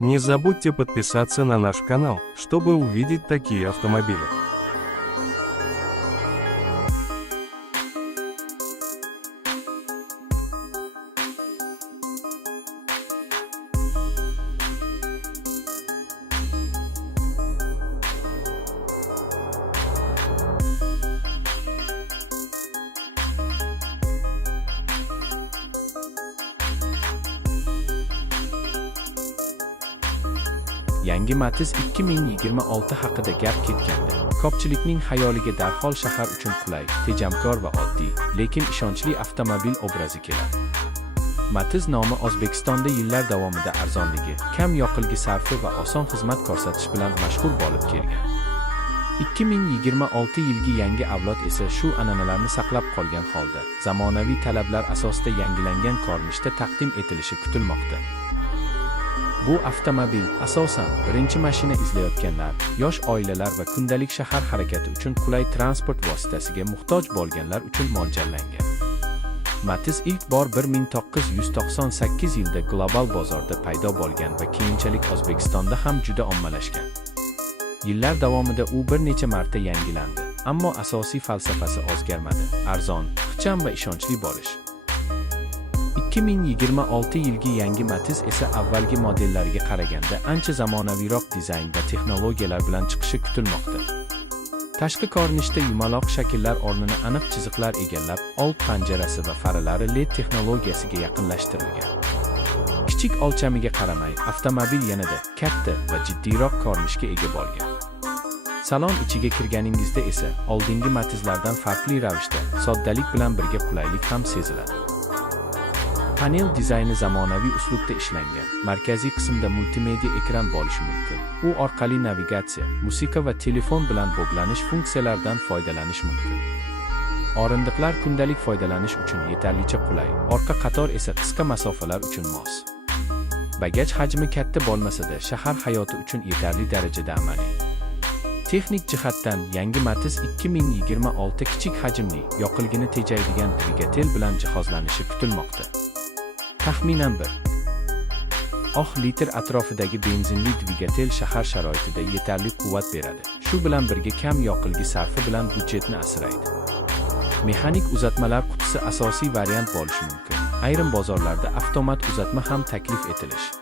Не забудьте подписаться на наш канал, чтобы увидеть такие автомобили. Yangi Matiz 2026 haqida gap ketganda, ko'pchilikning xayoliga darhol shahar uchun qulay, tejamkor va oddiy, lekin ishonchli avtomobil obrazi keladi. Matiz nomi O'zbekistonda yillar davomida arzonligi, kam yoqilg'i sarfi va oson xizmat ko'rsatish bilan mashhur bo'lib kelgan. 2026 yilgi yangi avlod esa shu an'analarni saqlab qolgan holda, zamonaviy talablar asosida yangilangan ko'rinishda taqdim etilishi kutilmoqda. Bu avtomobil asosan birinchi mashina izlayotganlar, yosh oilalar va kundalik shahar harakati uchun qulay transport vositasiga muhtoj bo'lganlar uchun mo'ljallangan. Matiz ilk bor 1998 yilda global bozorda paydo bo'lgan va keyinchalik O'zbekistonda ham juda ommalashgan. Yillar davomida u bir necha marta yangilandi, ammo asosiy falsafasi o'zgarmadi: arzon, ixcham va ishonchli bo'lish. 2026 yilgi yangi Matiz esa avvalgi modellariga qaraganda ancha zamonaviyroq dizayn va texnologiyalar bilan chiqishi kutilmoqda. Tashqi ko'rinishda yumaloq shakllar o'rnini aniq chiziqlar egallab, old panjarasi va faralari LED texnologiyasiga yaqinlashtirilgan. Kichik o'lchamiga qaramay, avtomobil yanada katta va jiddiyroq ko'rinishga ega bo'lgan. Salon ichiga kirganingizda esa oldingi Matizlardan farqli ravishda soddalik bilan birga qulaylik ham seziladi. Panel dizayni zamonaviy uslubda ishlangan. Markaziy qismda multimedia ekran bo'lishi mumkin. U orqali navigatsiya, musiqa va telefon bilan bog'lanish funksiyalaridan foydalanish mumkin. O'rindiqlar kundalik foydalanish uchun yetarlicha qulay, orqa qator esa qisqa masofalar uchun mos. Bagaj hajmi katta bo'lmasa-da, shahar hayoti uchun yetarli darajada amaliy. Texnik jihatdan yangi Matiz 2026 kichik hajmli, yoqilg'ini tejaydigan dvigatel bilan jihozlanishi kutilmoqda. Taxminan 1,6 litr atrofidagi benzinli dvigatel shahar sharoitida yetarli quvvat beradi. Shu bilan birga kam yoqilg'i sarfi bilan budjetni asraydi. Mexanik uzatmalar qutisi asosiy variant bo'lishi mumkin. Ayrim bozorlarda avtomat uzatma ham taklif etilishi